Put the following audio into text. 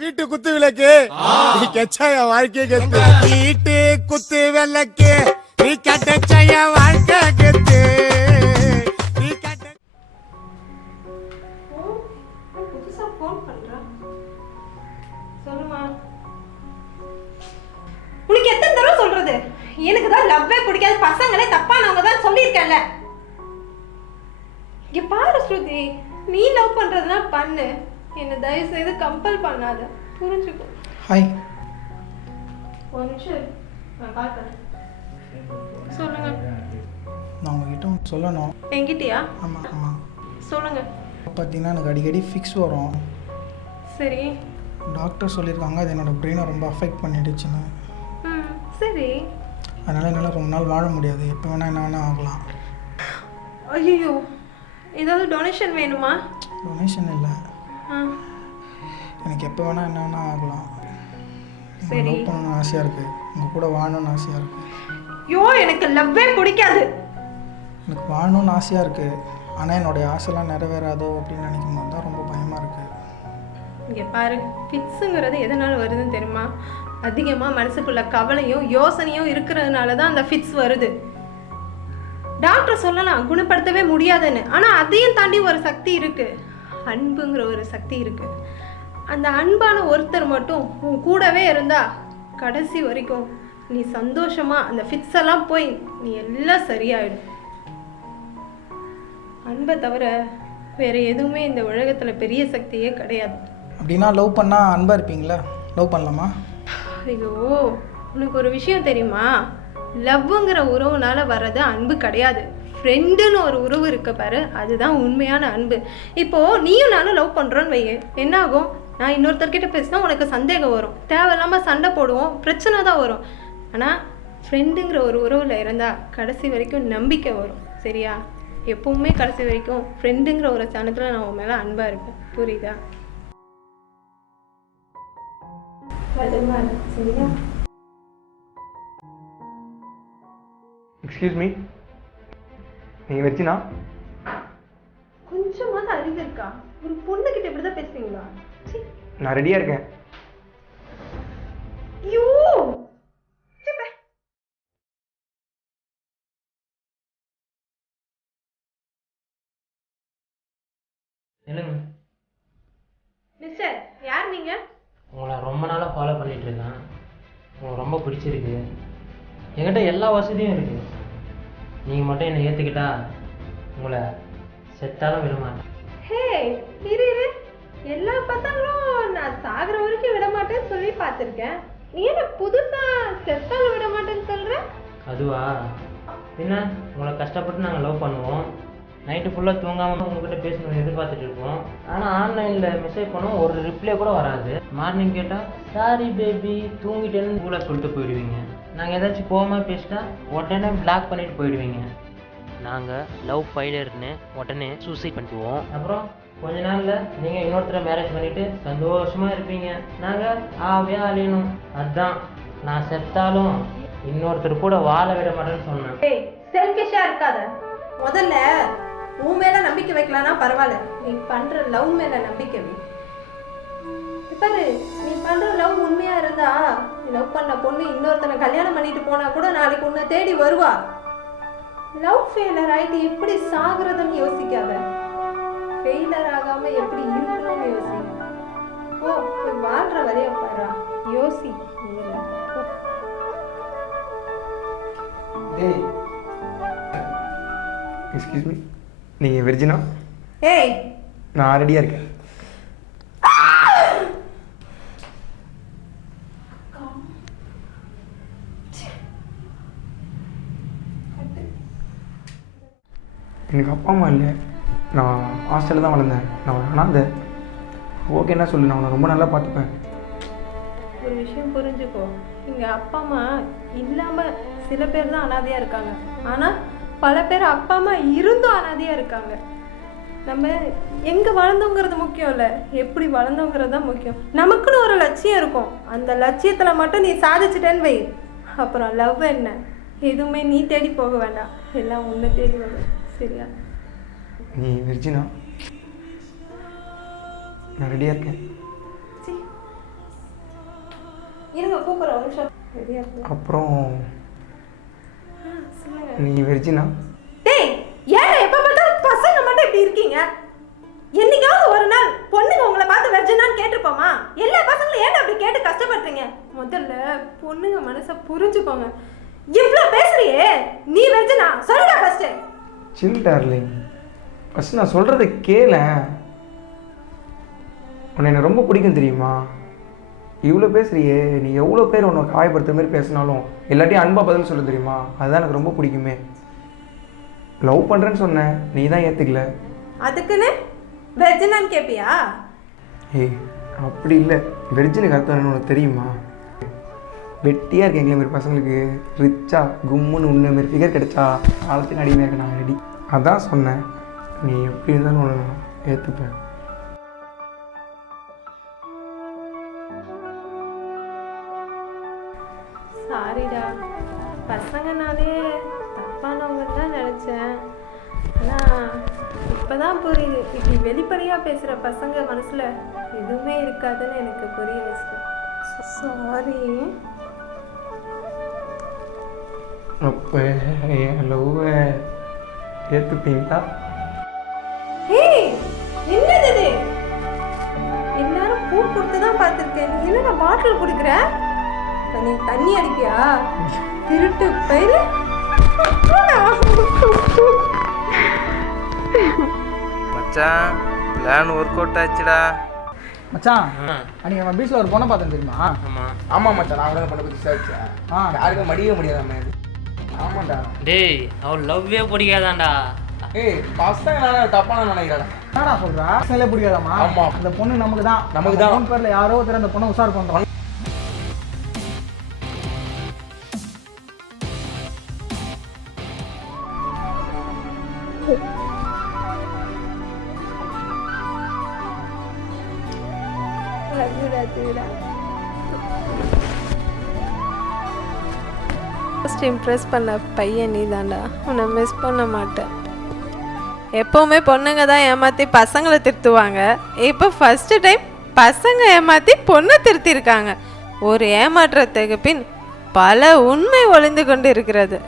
வீட்டு குத்து விளக்கு. நீ கெச்சா என் வாழ்க்கை கெத்து. வீட்டு குத்து விளக்கு. நீ கட்டச்சா என் வாழ்க்கை கெத்து. நீ கட்ட புதுசா ஃபோன் பண்றான் சொல்லுமா. உனக்கு எத்தனை தடவை சொல்றது? எனக்கு தான் லவ்வே பிடிக்காது. பசங்களே தப்பானவங்க தான் சொல்லியிருக்கேன்ல. இங்க பாரு ஸ்ருதி நீ லவ் பண்றதுனா பண்ணு. என்ன தயவு செய்து கம்பல் பண்ணாத. புரிஞ்சுக்கோ. ஹாய் ஒரு நிமிஷம். நான் கால் சொல்லுங்க. நான் உங்ககிட்ட ஒன்று சொல்லணும். என்கிட்டயா ஆமாம் ஆமாம் சொல்லுங்க. பார்த்தீங்கன்னா எனக்கு அடிக்கடி ஃபிக்ஸ் வரும். சரி. டாக்டர் சொல்லியிருக்காங்க அது என்னோடய பிரெயினை ரொம்ப அஃபெக்ட் பண்ணிடுச்சுன்னு. சரி. அதனால் என்னால் ரொம்ப நாள் வாழ முடியாது. எப்போ வேணால் என்ன வேணால் ஆகலாம். ஐயோ ஏதாவது டொனேஷன் வேணுமா? டொனேஷன் இல்லை. எனக்கு எப்போ வேணால் என்ன வேணால் ஆகலாம் சரி. லவ் பண்ணணும்னு ஆசையாக இருக்குது உங்கள் கூட வாழணும்னு ஆசையாக இருக்குது ஐயோ எனக்கு லவ்வே பிடிக்காது. எனக்கு வாழணும்னு ஆசையாக இருக்குது ஆனால் என்னுடைய ஆசைலாம் நிறைவேறாதோ அப்படின்னு நினைக்கும் போது தான் ரொம்ப பயமாக இருக்குது இங்கே பாரு ஃபிட்ஸுங்கிறது எதனால் வருதுன்னு தெரியுமா? அதிகமாக மனசுக்குள்ள கவலையும் யோசனையும் இருக்கிறதுனால தான் அந்த ஃபிட்ஸ் வருது. டாக்டர் சொல்லலாம் குணப்படுத்தவே முடியாதுன்னு. ஆனால் அதையும் தாண்டி ஒரு சக்தி இருக்கு. அன்புங்கிற ஒரு சக்தி இருக்கு. அந்த அன்பான ஒருத்தர் மட்டும் உன் கூடவே இருந்தா கடைசி வரைக்கும் நீ சந்தோஷமா அந்த ஃபிட்ஸ் எல்லாம் போய் நீ எல்லாம் சரியாயிடும். அன்பை தவிர வேற எதுவுமே இந்த உலகத்துல பெரிய சக்தியே கிடையாது. அப்படின்னா லவ் பண்ணால் அன்பாக இருப்பீங்களா? லவ் பண்ணலாமா? ஐயோ உனக்கு ஒரு விஷயம் தெரியுமா? லவ்வுங்கிற உறவுனால வர்றது அன்பு கிடையாது. ஃப்ரெண்டுன்னு ஒரு உறவு இருக்க பாரு அதுதான் உண்மையான அன்பு. இப்போது நீயும் நானும் லவ் பண்ணுறோன்னு வையே என்ன ஆகும் நான் இன்னொருத்தர்கிட்ட பேசினா உனக்கு சந்தேகம் வரும். தேவையில்லாமல் சண்டை போடுவோம். பிரச்சனை தான் வரும். ஆனால் ஃப்ரெண்டுங்கிற ஒரு உறவில் இருந்தால் கடைசி வரைக்கும் நம்பிக்கை வரும். சரியா? எப்பவுமே கடைசி வரைக்கும் ஃப்ரெண்டுங்கிற ஒரு சனத்தில் நான் உன் மேலே அன்பாக இருப்பேன். புரியுதா? சரியா? எக்ஸ்கியூஸ் மீ நீங்கள் வச்சுனா? கொஞ்சமாவது அறிவு இருக்கா? ஒரு பொண்ணு கிட்ட இப்படிதான் பேசுவீங்களா? நான் ரெடியாக இருக்கேன். ஐயோ. என்னங்க? மிஸ்டர் யார் நீங்க? உங்களை ரொம்ப நாளாக ஃபாலோ பண்ணிட்டு இருக்கேன். உங்களுக்கு ரொம்ப பிடிச்சிருக்கு. என்கிட்ட எல்லா வசதியும் இருக்கு. நீங்கள் மட்டும் என்னை ஏற்றுக்கிட்டா உங்களை செத்தாலும் விட மாட்டேன். ஹே இரு இரு. எல்லா பசங்களும் நான் சாகுற வரைக்கும் விட மாட்டேன்னு சொல்லி பார்த்துருக்கேன். நீ என்ன புதுசா செத்தாலும் விட மாட்டேன்னு சொல்ற? அதுவா? பின்ன உங்களை கஷ்டப்பட்டு நாங்கள் லவ் பண்ணுவோம். நைட்டு ஃபுல்லாக தூங்காமல் உங்ககிட்ட பேசணும்னு எதிர்பார்த்துட்டு இருப்போம் ஆனால் ஆன்லைனில் மெசேஜ் பண்ணோம் ஒரு ரிப்ளை கூட வராது. மார்னிங் கேட்டால் சாரி பேபி தூங்கிட்டேன்னு கூட சொல்லிட்டு போயிடுவீங்க. நாங்கள் ஏதாச்சும் கோவமாக பேசிட்டா உடனே பிளாக் பண்ணிட்டு போயிடுவீங்க. நாங்கள் லவ் ஃபைலர்னு உடனே சூசைட் பண்ணிக்குவோம் அப்புறம் கொஞ்ச நாள்ல நீங்கள் இன்னொருத்தரை மேரேஜ் பண்ணிட்டு சந்தோஷமா இருப்பீங்க. நாங்கள் ஆவே அழியணும். அதான் நான் செத்தாலும் இன்னொருத்தர் கூட வாழ விட மாட்டேன்னு சொன்னேன். இருக்காத. முதல்ல உன் மேல நம்பிக்கை வைக்கலாம்னா பரவாயில்ல. நீ பண்ற லவ் மேல நம்பிக்கை வை. பாரு நீ பண்ற லவ் உண்மையா இருந்தா நீ லவ் பண்ண பொண்ணு இன்னொருத்தனை கல்யாணம் பண்ணிட்டு போனா கூட நாளைக்கு உன்னை தேடி வருவா. லவ் ஃபெயிலர் ஆயிட்டு எப்படி சாகுறதுன்னு யோசிக்காத. ஃபெயிலர் ஆகாம எப்படி இருக்கணும்னு யோசி. ஓ வாழ்ற வரைய பாரு. யோசி Excuse me. நீங்கள் வெர்ஜினா ஏய். நான் ரெடியாக இருக்கேன். எனக்கு அப்பா அம்மா இல்லை. நான் ஹாஸ்டலில் தான் வளர்ந்தேன். நான் ஒரு அனாதை. ஓகேன்னா சொல்லு? நான் உன்னை ரொம்ப நல்லா பார்த்துப்பேன். ஒரு விஷயம் புரிஞ்சுக்கோ. இங்க அப்பா அம்மா இல்லாம சில பேர் தான் அனாதையா இருக்காங்க. ஆனா பல பேர் அப்பா அம்மா இருந்தும் அனாதையா இருக்காங்க. நம்ம எங்க வளர்ந்தோங்கிறது முக்கியம் இல்ல. எப்படி வளர்ந்தோங்கிறது தான் முக்கியம். நமக்குன்னு ஒரு லட்சியம் இருக்கும். அந்த லட்சியத்துல மட்டும் நீ சாதிச்சிட்டேன்னு வை. அப்புறம் லவ் என்ன? எதுவுமே நீ தேடி போக வேண்டாம். எல்லாம் உன்னை தேடி வரும். சரியா? நீ வெர்ஜினா நான் ரெடியாக இருக்கேன். சீ, போகிற ஒரு நிமிஷம். ரெடியாக அப்புறம் நீ வெர்ஜினா? டேய் ஏன் எப்ப பார்த்தாலும் பசங்க மட்டும் இப்படி இருக்கீங்க? என்னைக்காவது ஒரு நாள் பொண்ணுங்க உங்களை பார்த்து வெர்ஜினான்னு கேட்டிருப்போமா? எல்லா பசங்களும் ஏன் அப்படி கேட்டு கஷ்டப்படுறீங்க? முதல்ல பொண்ணுங்க மனசை புரிஞ்சுக்கோங்க. இவ்ளோ பேசுறியே நீ வெர்ஜினா? சொல்லுடா ஃபர்ஸ்ட் சில் டார்லிங் ஃபஸ்ட் நான் சொல்கிறத கேளேன் உன்னை எனக்கு ரொம்ப பிடிக்கும் தெரியுமா? இவ்வளோ பேசுறியே நீ எவ்வளோ பேர் உன்னை காயப்படுத்துற மாதிரி பேசினாலும் எல்லாத்தையும் அன்பாக பதில் சொல்ல தெரியுமா? அதுதான் எனக்கு ரொம்ப பிடிக்குமே. லவ் பண்ணுறேன்னு சொன்னேன் நீ தான் ஏற்றுக்கல அதுக்குன்னு வெர்ஜினான்னு கேப்பியா? ஏய் அப்படி இல்லை. வெர்ஜினுக்கு அர்த்தம் என்னன்னு உனக்கு தெரியுமா? வெட்டியாக இருக்க எங்களை மாதிரி பசங்களுக்கு ரிச்சா கும்முன்னு உன்ன மாதிரி ஃபிகர் கிடைச்சா காலத்துக்கு அடிமையாக நான் ரெடி அதான் சொன்னேன். நீ எப்படி இருந்தாலும் நான் ஏற்றுப்பேன் சாரிடா. பசங்கனாலே தப்பானவங்க தான் நினச்சேன். ஆனால் இப்போதான் புரியுது. இப்படி வெளிப்படையாக பேசுகிற பசங்க மனசில் எதுவுமே இருக்காதுன்னு எனக்கு புரிய வச்சுட்டேன் சாரி அப்போ என் லவ்வை ஏற்றுப்பீங்களா என்னது இது? எல்லாரும் பூ கொடுத்து தான் பார்த்துருக்கேன். நீ என்ன பாட்டில் குடிக்கிற? இப்ப நீ தண்ணி அடிப்பியா? திருட்டு பயிர் மச்சான் பிளான் ஒர்க் அவுட் ஆச்சுடா. மச்சான் அன்றைக்கி நம்ம பீச்சில் ஒரு பொண்ணை பார்த்தேன் தெரியுமா? ஆமாம் ஆமாம் மச்சான் நான் கூட பண்ண பற்றி விசாரிச்சேன் ஆ. யாருக்கும் மடிய முடியாதாமே ஆமாண்டா. டேய் அவள் லவ்வே பிடிக்காதாண்டா. ஏய் பசங்க நான் தப்பான நினைக்கிறேன் என்னடா சொல்கிறா பசங்களே பிடிக்காதாமா ஆமா. அந்த பொண்ணு நமக்கு தான் நமக்கு தான். ஃபோன் பேரில் யாரோ ஒருத்தர் அந்த பொண்ணை உஷார் ஃபஸ்ட் இம்ப்ரெஸ் பண்ண பையன் நீ தாண்டா உன்னை மிஸ் பண்ண மாட்டேன். எப்போவுமே பொண்ணுங்க தான் ஏமாற்றி பசங்களை திருத்துவாங்க. இப்போ ஃபஸ்ட்டு டைம் பசங்க ஏமாற்றி பொண்ணை திருத்திருக்காங்க ஒரு ஏமாற்றத்துக்கு பின் பல உண்மை ஒளிந்து கொண்டு இருக்கிறது.